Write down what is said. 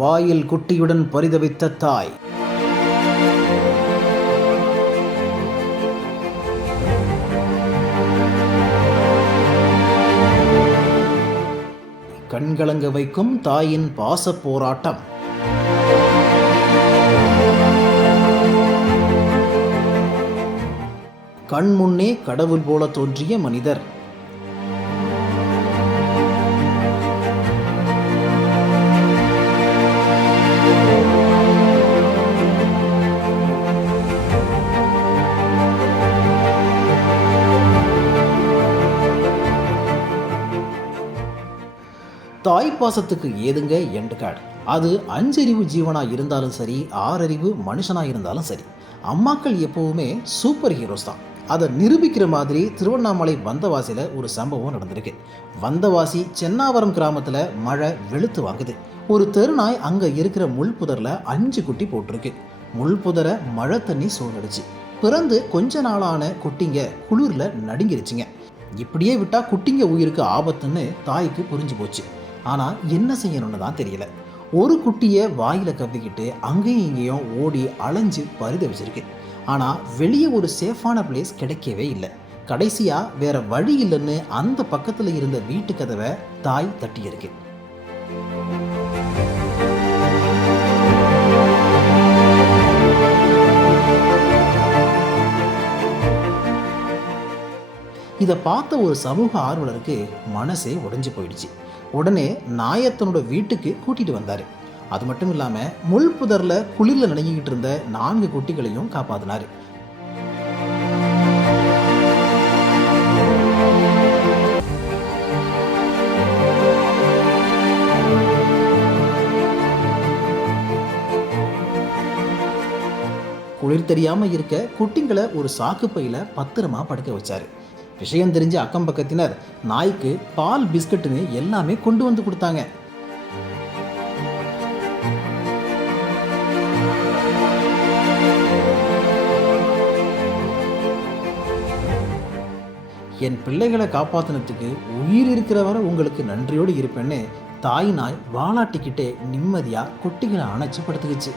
வாயில் குட்டியுடன் பரிதவித்த தாய். கண்கலங்க வைக்கும் தாயின் பாசப் போராட்டம். கண் முன்னே கடவுள் போல தோன்றிய மனிதர். தாய் பாசத்துக்கு ஏதுங்க எண்டு கார்டு அது அஞ்சறிவு ஜீவனாக இருந்தாலும் சரி ஆறறிவு மனுஷனாக இருந்தாலும் சரி அம்மாக்கள் எப்போவுமே சூப்பர் ஹீரோஸ் தான். அதை நிரூபிக்கிற மாதிரி திருவண்ணாமலை வந்தவாசியில் ஒரு சம்பவம் நடந்திருக்கு. வந்தவாசி சென்னாவரம் கிராமத்தில் மழை வெளுத்து வாங்குது. ஒரு தெருநாய் அங்கே இருக்கிற முள் புதரில் அஞ்சு குட்டி போட்டிருக்கு. முள் புதரை மழை தண்ணி சூழ்ந்துடுச்சு. பிறந்து கொஞ்ச நாளான குட்டிங்க குளிரில் நடுங்கிருச்சுங்க. இப்படியே விட்டால் குட்டிங்க உயிருக்கு ஆபத்துன்னு தாய்க்கு புரிஞ்சு போச்சு. ஆனால் என்ன செய்யணும்னு தான் தெரியல. ஒரு குட்டியை வாயில் கவ்விக்கிட்டு அங்கேயும் இங்கேயும் ஓடி அலைஞ்சு பரிதவிச்சிருக்கு. ஆனால் வெளியே ஒரு சேஃபான பிளேஸ் கிடைக்கவே இல்லை. கடைசியாக வேற வழி இல்லைன்னு அந்த பக்கத்தில் இருந்த வீட்டு கதவை தாய் தட்டியிருக்கு. இதை பார்த்த ஒரு சமூக ஆர்வலருக்கு மனசே உடைஞ்சு போயிடுச்சு. உடனே நாயத்தனோட வீட்டுக்கு கூட்டிட்டு வந்தாரு. அது மட்டும் இல்லாமல் முள் புதரில் குளிரில் நடுங்கிக்கிட்டு இருந்த நான்கு குட்டிகளையும் காப்பாத்தினாரு. குளிர் தெரியாம இருக்க குட்டிங்களை ஒரு சாக்கு பையில பத்திரமா படுக்க வச்சாரு. விஷயம் தெரிஞ்ச அக்கம் பக்கத்தினர் நாய்க்கு பால் பிஸ்கட்டுன்னு எல்லாமே கொண்டு வந்து கொடுத்தாங்க. என் பிள்ளைகளை காப்பாற்றினத்துக்கு உயிர் இருக்கிற வரை உங்களுக்கு நன்றியோடு இருப்பேன்னு தாய் நாய் வாலாட்டிக்கிட்டே நிம்மதியாக குட்டிகளை அணைச்சி படுத்துக்கிச்சு.